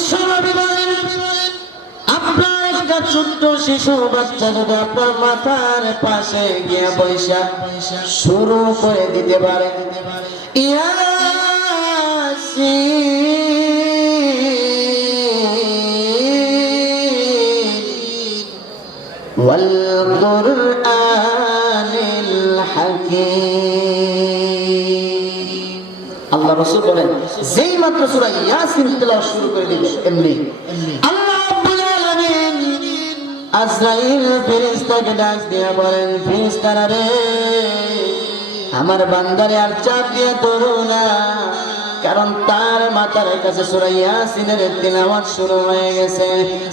বিশ্বনবী বলেন, আপনার একটা ছোট্ট শিশু বাচ্চা যদি আপনার মাথার পাশে গিয়ে বৈশা শুরু করে দিতে পারে ওয়াল-কুরআনিল হাকীম। আল্লাহ রাসূল বলেন, যেই মাত্র সূরা ইয়াসিন তেলাওয়াত শুরু করে দিবে এমনি আল্লাহ রাব্বুল আলামিন আজরাইল ফেরেশতাকে ডাক দিয়ে বলেন, ফেরেশতারা রে, আমার বান্দারে আর চাপ দিয়ে ধরো না, কারণ তার মাথার কাছে সূরা ইয়াসিনের তিলাওয়াত শুরু হয়ে গেছে।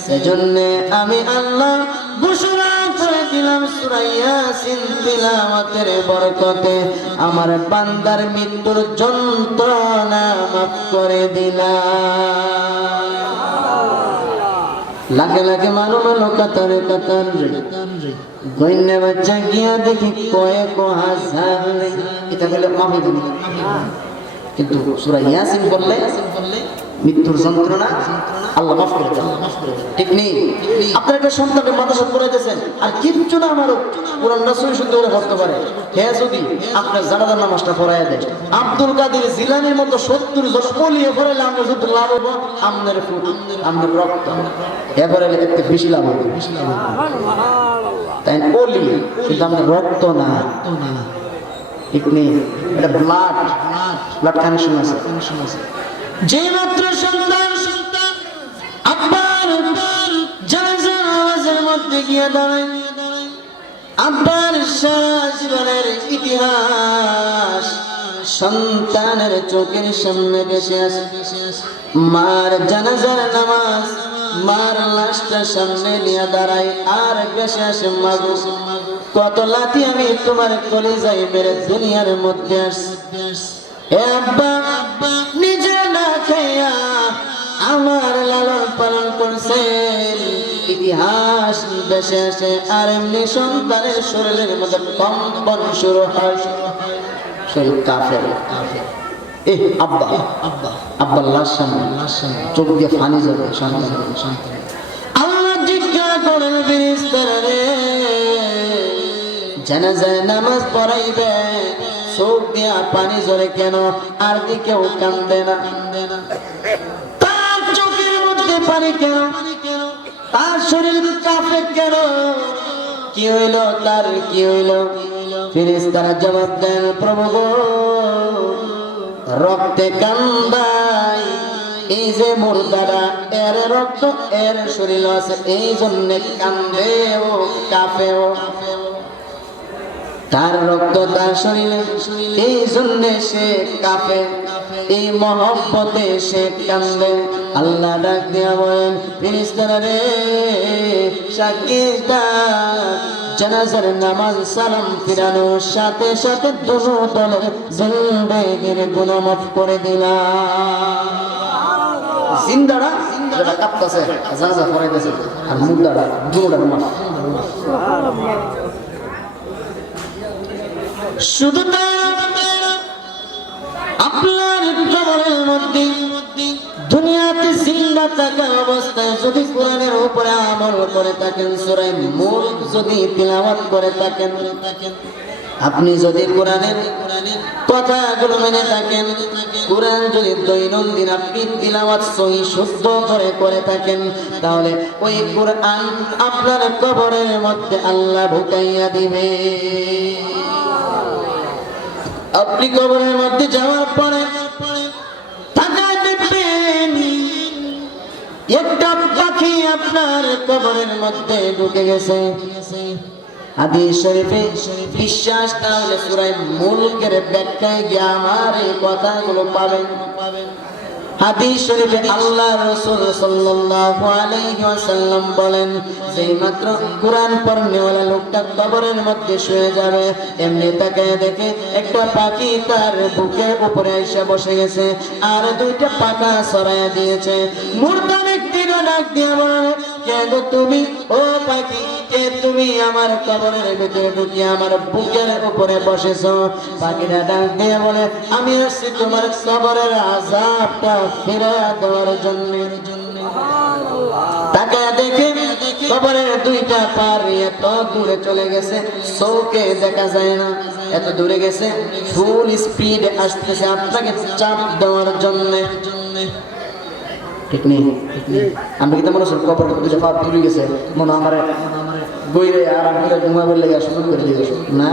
সেজন্য আমি আল্লাহ ঘোষণা করে দিলাম, সূরা ইয়াসিন তিলাওয়াতের বরকতে আমার বান্দার মৃত্যুর যন্ত্রণা মাফ করে দিলাম। লাখে লাখে মানুষ কাতারে কাতার গইন্যা বাচ্চা গিয়া দেখি কয়েক হাজার, এটা বলে মাফ হবে, কিন্তু সূরা ইয়াসিন বললে মৃত্যুর যন্ত্রণা আল্লাহ মাফ করে দেন। ঠিক নেই? আপনার একটা সন্তানকে মাদ্রাসা পড়াইতেছেন আর কিচ্ছু না, আমার কোরআন রাসূল শুদ্ধ করে পড়তে পারে, হ্যাঁ যদি আপনার জানাজার নামাজটা পড়াইয়া দেয়, আব্দুল কাদের জিলানীর মতো 70 জন পলিয়ে পড়াইলে আমরা শুধু লাভ হবো আমনের ফুট, আমনের রক্ত, এবারে একটু বেশি লাভ হবে, তাই পলি, কিন্তু আমাদের রক্ত না। ঠিক নেই? এটা ব্লাড কানেকশন আছে। যে মাত্র সন্তান আব্বার জানাজার নামাজের মধ্যে গিয়ে দাঁড়ায়, আব্বার সারা জীবনের ইতিহাস সন্তানের চোখের সামনে ভেসে আসে। মার জানাজার নামাজ, মার লাশটা সামনে নিয়ে দাঁড়ায় আর ভেসে আসে, মাগো কত লাথি আমি তোমার কলিজায় মেরে দুনিয়ার মধ্যে আসছি। হে আব্বা, নিজে না খাইয়া আমার লালন পালন করছেন, ইতিহাস দেশে আসে আর এমনি সন্তানের শরীরের মধ্যে কম্পন শুরু হয়, শরীর কাঁপে। আব্বা আব্বা লাশ সামনে, চোখ দিয়ে পানি যাবে সন্তান। আল্লাহ জিজ্ঞাসা করেন, ফেরেশতারা রে, জানাজায় নামাজ পড়াইবে, চোখ দিয়া পানি ঝরে কেন? আর কি কেউ কান্দে না? তার চোখের মধ্যে পানি কেন? তার শরীর কাঁপে কেন? কি হইল তার, কি হইল? ফেরেশতারা জবাব দেন, প্রভু গো, রক্তে কান্দাই, এই যে মুর্দারা, এর রক্ত এর শরীর আছে, এই জন্য কান্দে ও কাঁপে ও, তার রক্ত তার শরীরে, এই জন্য সে কাঁপে, এই মহব্বতে সে কান্দে। আল্লাহ ডাক দিয়া বলেন, ফেরেশতারা রে, সাক্ষী দাও, জানাজার নামাজ সালাম ফিরানোর সাথে সাথে দুনো দলের জিন্দেগির গুনাহ মাফ করে দিলাম। জিন্দারা যারা কাঁপতেছে, জানাজা পড়াইতেছে, আর মুর্দারা দুনোটার মাফ। শুধু তাই আপনার কবরের মধ্যে দুনিয়াতে জিন্দা থাকা অবস্থায় যদি কোরআনের উপরে আমল করে থাকেন, সূরা মুলক যদি তিলাওয়াত করে থাকেন, আপনি যদি কোরআনের কথাগুলো মেনে থাকেন, কোরআন যদি দৈনন্দিন আপনি তিলাওয়াত সহি শুদ্ধ করে থাকেন, তাহলে ওই কোরআন আপনার কবরের মধ্যে আল্লাহ ঢুকাইয়া দিবে। আপনি কবরের মধ্যে যাওয়ার পরে তাকায় দেখবেন একটা পাখি আপনার কবরের মধ্যে ঢুকে গেছে। হাদিস শরীফে বিশ্বাস না হলে সূরা মুলকের ব্যাখ্যায় গিয়ে আমার এই কথাগুলো পাবেন। হাদিস শরীফে আল্লাহ রাসূল সাল্লাল্লাহু আলাইহি ওয়াসাল্লাম বলেন, যেই মাত্র কোরআন পড়নেওয়ালা লোকটা কবরের মধ্যে শুয়ে যাবে, এমনি তাকায় দেখে একটা পাখি তার বুকের উপরে এসে বসে গেছে আর দুইটা পাখা ছড়াইয়া দিয়েছে। মুর্দা ব্যক্তিরা ডাক দিয়ে বলে, কে গো তুমি? ও পাখি, কে তুমি আমার কবরের ভিতরে ঢুকে আমার বুকের উপরে বসেছো? পাখিরা ডাক দিয়ে বলে, আমি আসছি তোমার কবরের আযাবটা ফিরাইয়া দেওয়ার জন্য। পার এত দূরে চলে গেছে, চোখে দেখা যায় না, এত দূরে গেছে, ফুল স্পিডে আসতেছে আপনাকে চাপ দেওয়ার জন্য। ঠিক নেই? আমি কিন্তু মনে হচ্ছে কবর দুটো পা দূরে গেছে, মনে আমার বইরে আর আমি ঘুমাবার লেগে শুরু করে দিয়ে গেছে। না,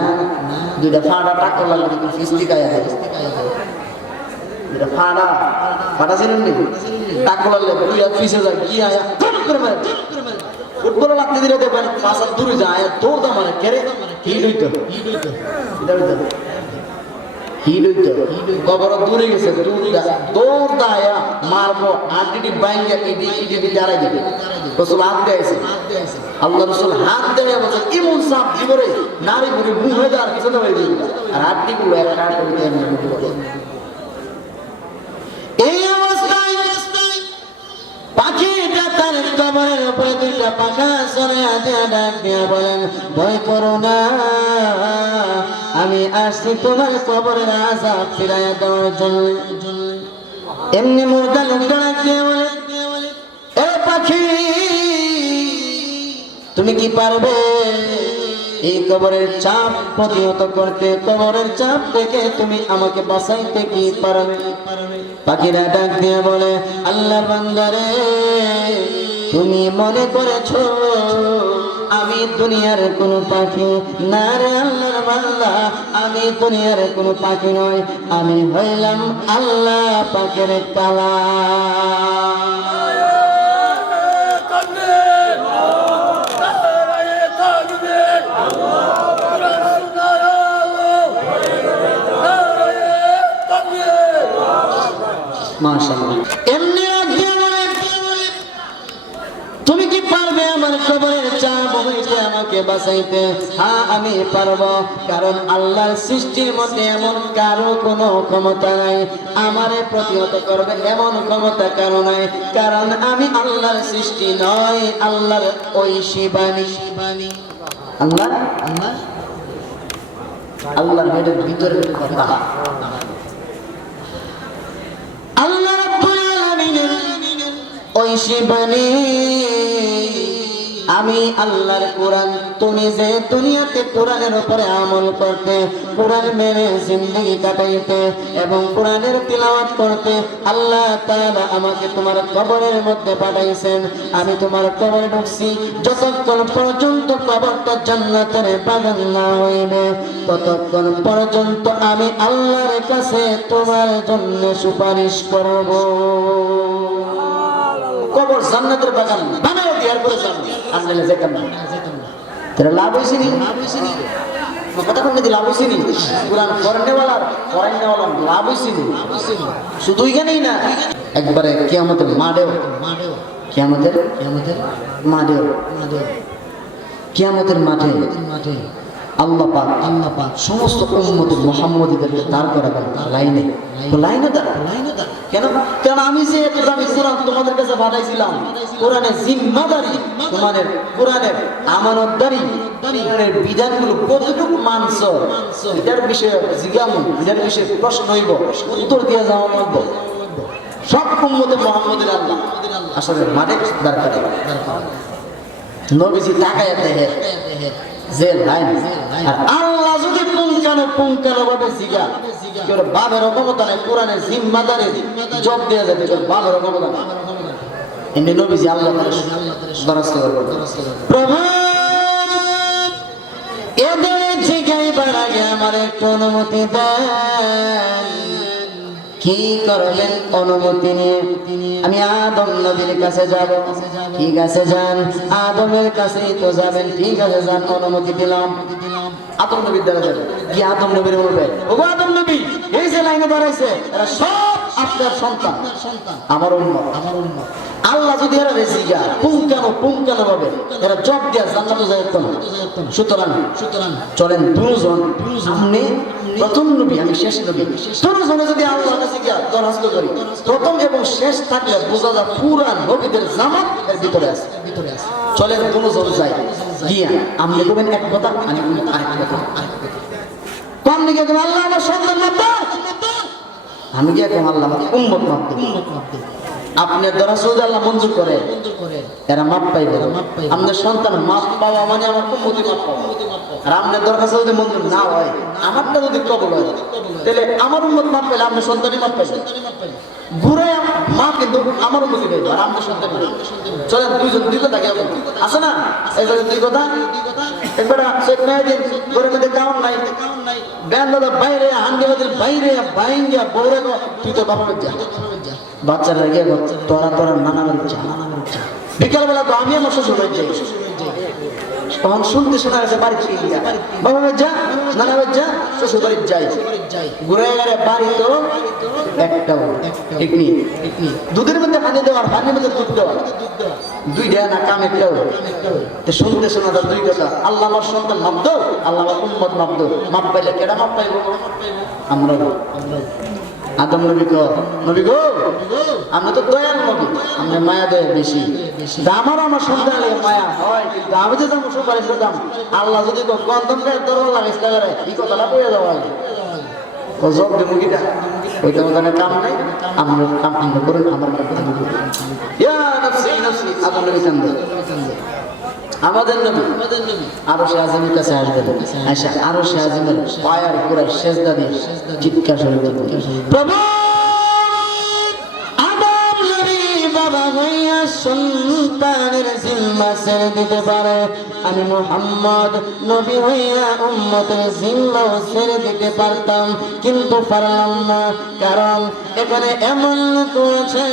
দুইটা ফাঁড়া টাকা লাগবে কিন্তু ফিস্টি গায়ে দেয়। দুইটা ফাঁড়া ফাটা ছিলেন নি, টাকা লাগলে দুই হাত পিছিয়ে যায়, গিয়ে আয়া করে মারে, ফুটবল লাগতে দিলে দেখবেন পাঁচ হাত দূরে যায়, দৌড় মারে, কেড়ে হিট হইতো, হিট হইতো, কবর দূরে গেছে, দৌড় দেয় মারবো, আটটি বাইঙ্গা ইডি দাঁড়াই দিবে। রসুল হাত দিয়েছে, আল্লাহ রসুল হাত দেয় বলছে এমন সাপ জীবনে নারী ঘুরে মুখ হয়ে যাওয়ার পিছনে হয়ে যাবে, আর আটটি গুলো একটা এই অবস্থায় পাখিটা তার কবরের উপরে দুইটা পাখা সরে আজে ডাক দিয়া বলেন, ভয় করো না, আমি আসছি তোমার কবরের আযাব ফিরাইয়া দেওয়ার জন্য। এমনি মুর্দা লোকটা ডাক দিয়া বলে, এ পাখি তুমি কি পারবে এই কবরের চাপ প্রতিহত করতে? কবরের চাপ থেকে তুমি আমাকে বাঁচাইতে কি পারবে? পাখিরা ডাক দিয়ে বলে, আল্লাহর বান্দারে, তুমি মনে করেছো আমি দুনিয়ার কোনো পাখি? না রে আল্লাহর বান্দা, আমি দুনিয়ার কোনো পাখি নয়, আমি হইলাম আল্লাহ পাকের কালাম। মাশাআল্লাহ। এমনি তুমি কি পারবে আমার কবরের চাপ হইতে আমাকে বাঁচাইতে? হ্যাঁ আমি পারবো, কারণ আল্লাহর সৃষ্টির মধ্যে এমন কারো কোনো ক্ষমতা নাই আমারে প্রতিহত করবে, এমন ক্ষমতা কারো নাই, কারণ আমি আল্লাহর সৃষ্টি নয়, আল্লাহর ঐশী বাণী। আল্লাহ আল্লাহ আল্লাহর ভিতরে কথা। আল্লাহ রাব্বুল আলামিনের ঐশী বাণী, আমি আল্লাহর কোরআন। তুমি যে দুনিয়াতে কোরআনের উপরে আমল করতে, কোরআন মেনে জিন্দেগি কাটাইতে এবং কোরআনের তিলাওয়াত করতে আল্লাহ তাআলা আমাকে তোমার কবরের মধ্যে পাঠাইছেন। আমি তোমার কবরে ঢুকছি, যতক্ষণ পর্যন্ত কবরটা জান্নাতের বাগান না হইবে ততক্ষণ পর্যন্ত আমি আল্লাহর কাছে তোমার জন্য সুপারিশ করব। কবর জান্নাতের বাগান বানায় দেওয়ার পরে জান্নাত আনলে যেতাম না, তেরা লাভ হইছে নি? কথা কোন দিন লাভ হইছে নি? কুরআন পড়নেওয়ালার পড়াইনেওয়ালার লাভ হইছে নি? শুধু এখানেই না, একবারে কিয়ামতের মাঠেও, কিয়ামতের মাঠেও, কিয়ামতের মাঠে আল্লাহ পাক সমস্ত উম্মতের মুহাম্মদীদেরকে দাঁড় করাবেন লাইনে। তো লাইনে দাঁড়া, কেন? কারণ আমি যে এত দামি কোরআন তোমাদের কাছে পাঠাইছিলাম, কোরআনের জিম্মাদারি, তোমাদের কোরআনের আমানতদারি, কোরআনের বিধানগুলো কতটুকু মানছো এটার বিষয়ে জিজ্ঞাসা, এটার বিষয়ে প্রশ্ন হইব, উত্তর দিয়ে যাওয়া লাগবে। সব উম্মতে মুহাম্মদের আল্লাহ আসলে মাঠে দাঁড় করাবে। নবীজি তাকায় দেখে যে লাইন, আর আল্লাহ যদি পুঙ্খানো ভাবে জিজ্ঞা, কেউ বাবের ক্ষমতা নাই, কোরআনের জিম্মাদারি জব দেওয়া যাবে, কেউ বাবের ক্ষমতা নাই। এমনি নবীজি আল্লাহ দরস্ত করবে, প্রভু এদের জিজ্ঞাইবার আগে আমার একটু অনুমতি দেন। কি করবেন? অনুমতি নিয়ে আমি আদম নবীর কাছে যাব। ঠিক আছে যান, আদমের কাছেই তো যাবেন, ঠিক আছে যান, অনুমতি দিলাম। আদম নবীর দ্বারা যাবে, কি আদম নবীর বলবে, ও আদম নবী এই যে লাইনে দাঁড়াইছে এরা সব আপনার সন্তান, আমার উম্মত। আল্লাহ যদি এরা রেজিগা পুঙ্খানো ভাবে এরা জব দেয়া জান্নাতে যাইতো না। সুতরাং চলেন দুজন, আপনি প্রথম নবী, আমি শেষ নবী, দুজনে যদি আল্লাহর কাছে গিয়া দরখাস্ত করি, প্রথম এবং শেষ থাকলে বোঝা যায় পুরা নবীদের জামাত এর ভিতরে আছে। চলেন দুজন যাই, গিয়া আপনি বলবেন এক কথা, আমি বলবেন আরেক কথা। কম দিকে আল্লাহ আমার সন্তান মাত্র, আমি গিয়ে আল্লাহ আমার উম্মত মাত্র। আপনি ধরা সুদ আল্লাহ মঞ্জুর করে এরা মাপ পাইবে আমাদের সন্তান মাপ পাওয়া মানে আমার উম্মতি মাপ পাওয়া আর আপনার দরখাস্ত যদি মঞ্জুর না হয় আমারটা যদি কবল হয় তাহলে আমার উম্মত মাপ পাইলে আপনার সন্তানই মাপ পাইবে ঘুরে মা কিন্তু আমার উন্নতি পাইবে আর আমাদের সন্তান চলেন দুই কথা কে আছে না এই দুই কথা একবার শেখ মেহেদিন ঘরের মধ্যে কাউন নাই ব্যান্ডার বাইরে হান্ডিবাদের বাইরে বাইঙ্গা বউরে তুই তো বাবা যা বাচ্চারা গিয়ে তোরা নানা বাড়ি যা বিকালবেলা তো আমি আমার শ্বশুর বাড়ি যাই তখন শুনতে শোনা গেছে বাড়ি থেকে যা বাবা যা নানা বাড়ি যা শ্বশুর বাড়ি যাই ঘুরে গেলে বাড়ি তো একটাও ঠিক নেই দুধের মধ্যে পানি দেওয়ার পানির মধ্যে দুধ দেওয়ার দুই দেয় না কাম একটাও শুনতে শোনা দুই কথা আল্লাহ আমার সন্তান মাপ দো আল্লাহ আমার উম্মত মাপ দো মাপ পাইলে কেডা মাপ পাইব আমরা আদম নবী গো আমরা তো দয়াল নবী আমরা মায়া দেয় বেশি আমার সন্তান মায়া হয় কিন্তু আমি যদি আমার সুপারিশ করতাম আল্লাহ যদি গন্ধম দরবার লাগাইস লাগারে এই কথাটা বলে দেওয়া হয় গজব দে মুগিটা ওইটা ওখানে কাম নাই আমরা কাম আমরা করে আমার কাম ইয়া নফসি নফসি আদম নবী কান্দে আমাদের নবী আরশে আযমের কাছে আসবেন আয়েশা আরশে আযমের পায়ের পুরো সেজদা দিয়ে চিৎকার শুরু করবেন প্রভু আদম নবী বাবা হইয়া সন্তানের জিম্মা ছেড়ে দিতে পারে আমি মুহাম্মদ নবী হইয়া উম্মতের জিম্মা ছেড়ে দিতে পারতাম কিন্তু পারলাম না কারণ এখানে এমন লোক আছে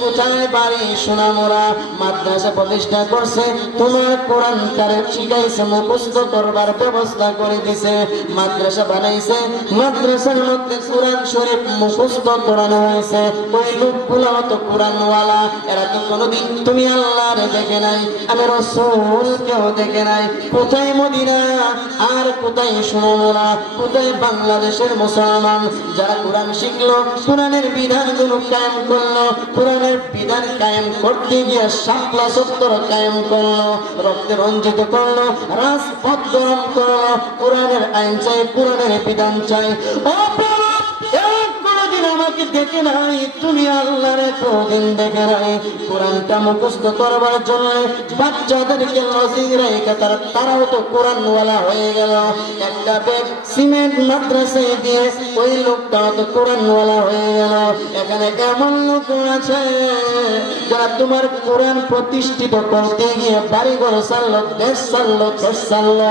কোথায় বাড়ি সোনামুড়া মাদ্রাসা প্রতিষ্ঠা করছে তোমার কোরআন তারে শিখাইছে মুখস্থ করবার ব্যবস্থা করে দিছে মাদ্রাসা বানাইছে মাদ্রাসার মধ্যে কোরআন শরীফ মুখস্থ করানো হয়েছে ওই লোকগুলো তো কোরআনওয়ালা এরা তো কোনোদিন তুমি আল্লাহর দেখে নাই আমি রাসূল কেউ দেখে নাই কোথায় মদিনা আর কোথায় সোনামুড়া কোথায় বাংলাদেশের মুসলমান যারা কোরআন শিখলো কোরআনের বিধানগুলো কায়েম করলো কোরআনের বিধান কায়েম করতে গিয়ে শাপলা সত্তর কায়েম করলো রক্তে রঞ্জিত করলো রাজপথ গরম করলো কোরআনের আইন চাই কোরআনের বিধান চাই আমাকে দেখে নাই তুমি আল্লাহর কোনদিন দেখে নাই কোরআনটা মুখস্থ করবার জন্য বাচ্চাদেরকে লজিং রেখে তারাও তো কোরআনওয়ালা হয়ে গেল একটা ব্যাগ সিমেন্ট মাদ্রাসায় দিয়ে ওই লোকটাও তো কোরআনওয়ালা হয়ে গেল এখানে এমন লোক আছে যারা তোমার কোরআন প্রতিষ্ঠিত করতে গিয়ে বাড়িঘর ছাড়লো দেশ ছাড়লো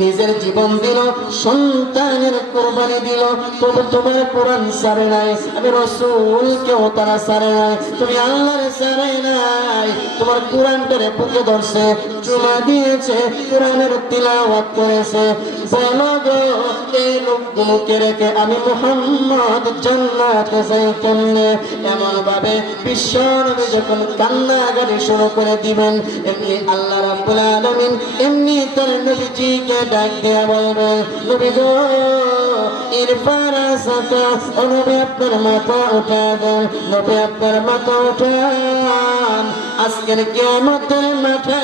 নিজের জীবন দিল সন্তানের কোরবানি দিল তবু তোমার কোরআন ছাড়ে নাই আমি রাসূল কেউ তারা ছাড়ে নাই তুমি আল্লাহরে ছাড়ে নাই তোমার কোরআনটারে বুকে ধরছে চুমা দিয়েছে কোরআনের তিলাওয়াত করেছে বলো গো এই লোকগুলোকে রেখে আমি মুহাম্মদ জান্নাতে যাই কেমনে এমন ভাবে বিশ্ব নবী যখন কান্নাকাটি শুরু করে দিবেন এমনি আল্লাহ রাব্বুল আলামিন এমনি তার নবীজিকে ডাক দেয়া বলবে নবী গো ইরফারা সাতা ও নবী আপনার মাথা উঠা দেন নবী আপনার মাথা উঠান আজকের কিয়ামতের মাঠে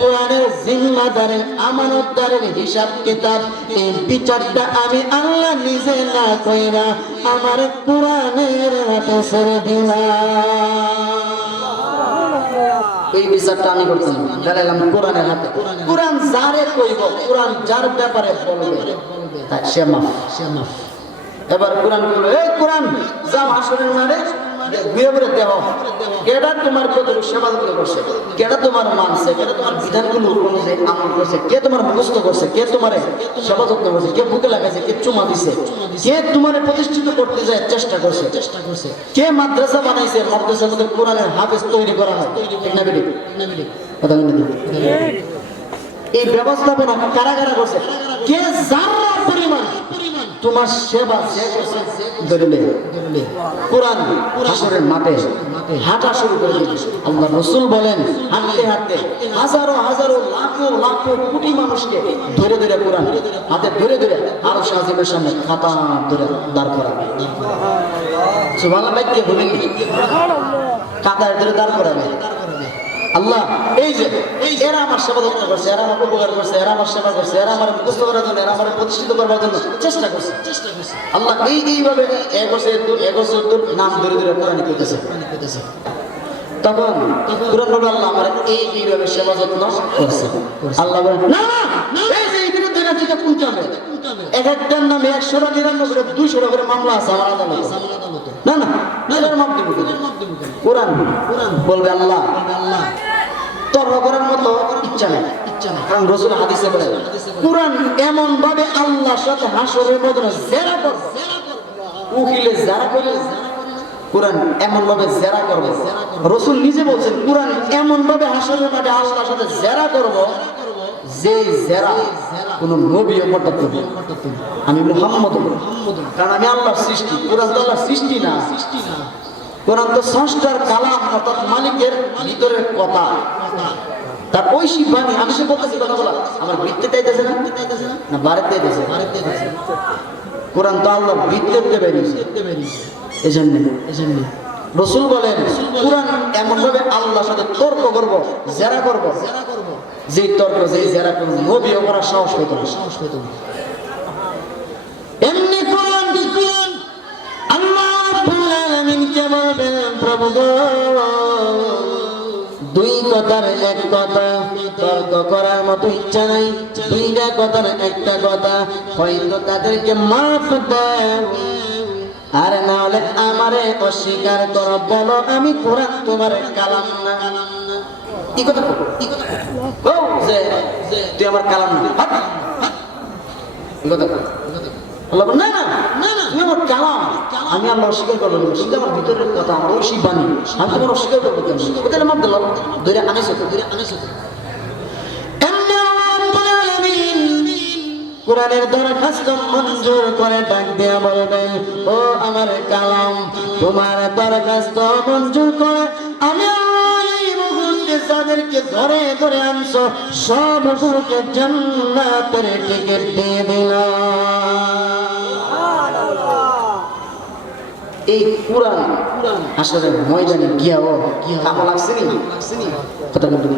কোরআনের জিম্মাদারের আমানতদারের হিসাব কিতাব এই বিচারটা আমি আল্লাহ নিজে না কইরা আমার কোরআনের হাতে ছেড়ে দিলাম এই বিচারটা আমি করতাম দিলাম কোরআনের হাতে কোরআন যারে কইব কোরআন যার ব্যাপারে বলবে তাই সে মাফ এবার কোরআন বলল এই কোরআন যাও হাসরের মাঠে ঘুরে ঘুরে দেহ কেডা তোমার কত সেবা করছে কেডা তোমার মানছে কেডা তোমার বিধানগুলো অনুযায়ী আমল করছে কে তোমার মুখস্থ করছে কে তোমার সেবা যত্ন করছে কে বুকে লাগাইছে কে চুমা দিছে কে তোমার প্রতিষ্ঠিত করতে যায় চেষ্টা করছে কে মাদ্রাসা বানাইছে মাদ্রাসার মধ্যে কোরআনের হাফেজ তৈরি করা হয় ঠিক না বেটি কথা বলি এই ব্যবস্থাপনা কারা করছে কে যারা পরিমাণ তোমার সেবা যে করছে ধরলে কোরআন হাসরের মাঠে হাঁটা শুরু করে দিয়েছে আল্লাহ রাসূল বলেন হাঁটতে হাঁটতে হাজারো লাখো কোটি মানুষকে ধরে কোরআন হাতে ধরে আরশ আযমের সামনে খাতা ধরে দাঁড় করাবে সুবহানাল্লাহ কে বলেন সুবহানাল্লাহ কাতার ধরে দাঁড় করাবে আল্লাহ এই যে এরা আমার সেবা যত্ন করছে, এরা আমার উপকার করছে, এরা আমার সেবা করছে, এরা আমার মুখস্থ করার জন্য, এরা আমার প্রতিষ্ঠিত করবার জন্য চেষ্টা করছে। আল্লাহ এইভাবে তোর নাম ধরে ধরে কোরআন করতেছে। তখন কোরআন বলে আল্লাহ আমার এইভাবে সেবা যত্ন করছে। আল্লাহ বলে না এই যে এই বিরুদ্ধে না যেটা কোন কামে এক একটার নামে 199 করে মামলা আছে আমার আদালতে। না না এটার মাপ দেব কোরআন বলবে আল্লাহ তর্ক করার মতো ইচ্ছা নেই। কারণ রাসূল হাদিসে বলে কোরআন এমন ভাবে আল্লাহর সাথে হাসরের ময়দানে জেরা করবে, উকিলে যারা করে কোরআন এমন ভাবে জেরা করবে। রাসূল নিজে বলছেন কোরআন এমন ভাবে হাসরের মাঠে আল্লাহর সাথে জেরা করব যে জেরা কোন নবীও করতে পারবে না। আমি মুহাম্মদ, কারণ আমি আল্লাহর সৃষ্টি, কোরআন তো আল্লাহর সৃষ্টি না। কোরআন তো স্রষ্টার কালাম, অর্থাৎ মালিকের ভিতরের কথা, তার ঐশিক বাণী। আমি সে বলতেছি কথা বলা আমার বৃত্তে চাইতেছে না বাড়িতে চাইতেছে। কোরআন তো আল্লাহর বৃত্তে বেরিয়েছে। এজন্য রাসূল বলেন কোরআন এমন ভাবে আল্লাহর সাথে তর্ক করব, জেরা করব, যে তর্ক যে জেরা কোন নবীও করার সাহস পেত না। এমনি কোরআন আল্লাহ রাব্বুল আলামিন কে বলবেন প্রভু গো দুই কথার এক কথা তর্ক করার মতো ইচ্ছা নাই, দুইটা কথার একটা কথা হয়তো তাদেরকে মাফ দেন, আর না হলে আমারে অস্বীকার করো, বলো আমি কোরআন তোমার কালাম না। কি কথা ও যে তুই আমার কালাম না, কথা আল্লাহ না না না তুমি আমার কালাম, আমি আল্লাহ অস্বীকার করবো না, সেটা আমার ভিতরের কথা, আমার ঐশী বাণী, আমি তোমার অস্বীকার করবো কেন? ওদের মাপ দিলাম ধরে আনেছে কোরআনের দরখাস্ত মঞ্জুর করে ডাক দেয়া বলবেন ও আমার কালাম তোমার দরখাস্ত মঞ্জুর করে আমি যাদেরকে ধরে ধরে আনছো সবগুলোকে জান্নাতের টিকিট দিয়ে দিলাম। এই কোরআন আসলে ময়দানে গিয়াও কামা লাগছে নি কথা বলতে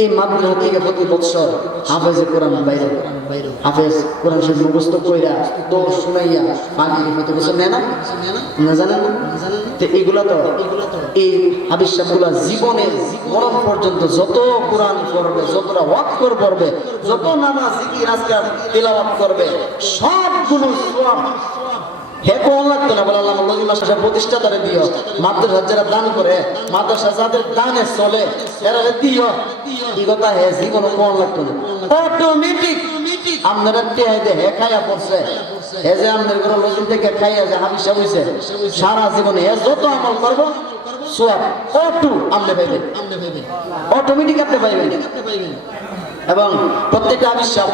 এই মাদ্রাসা থেকে প্রতি বছর হাফেজে কোরআন বাইরে হাফেজ কোরআন শরীফ মুখস্থ কইরা দৌড় শুনাইয়া পাগড়ি প্রতি বছর নেয় না জানেন তো এইগুলা তো এই হাদিস সাহেবগুলা জীবনে মরণ পর্যন্ত যত কোরআন পড়বে, যতটা ওয়াক্ত পড়বে, যত নামাজ জিকির আজকার তিলাওয়াত করবে সবগুলো সওয়াব লাগতো না। বলে আল্লাহ মাদ্রাসা প্রতিষ্ঠাতারে দিও, মাদ্রাসা যারা দান করে, মাদ্রাসা যাদের দানে চলে এরা দিও, এই কথা হে জীবনে কোন লাগতো না। অটোমেটিক আপনারা টেহাইতে হে খাইয়া পড়ছে, হে যে আপনার ঘরে লজিম থেকে খাইয়া যে হাবিসা হইছে সারা জীবনে হে যত আমল করবো সোয়াব অটো আপনি পাইবেন, অটোমেটিক আপনি পাইবেন। এবং প্রত্যেকটা আবিষ্কার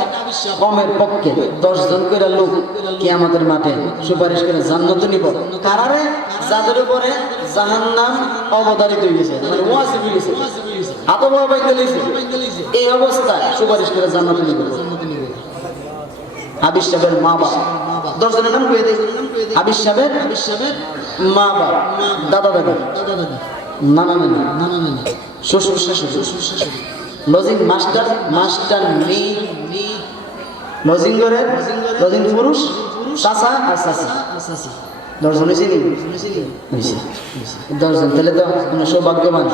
কমের পক্ষে 10 জন করে লোক কিয়ামতের মাঠে সুপারিশ করে জান্নাতে নিব, কারারে যাদের উপরে জাহান্নাম অবধারিত হয়েছে, মানে ওয়াজিব হয়েছে, আতবা বাইতে লইছে, এই অবস্থায় সুপারিশ করে জান্নাতে নিব। আবিষ্কারের মা বাবা 10 জনের নাম কয়ে দেই। আবিষ্কারের মা বাবা, দাদা দাদা, নানা নানি, শ্বশুর শাশুড়ি, লজিং মাস্টার নি, লজিং করে লজিং পুরুষ চাচা আর চাচি 10 জন হয়েছে নি 10 জন, তাহলে তো সৌভাগ্যবান।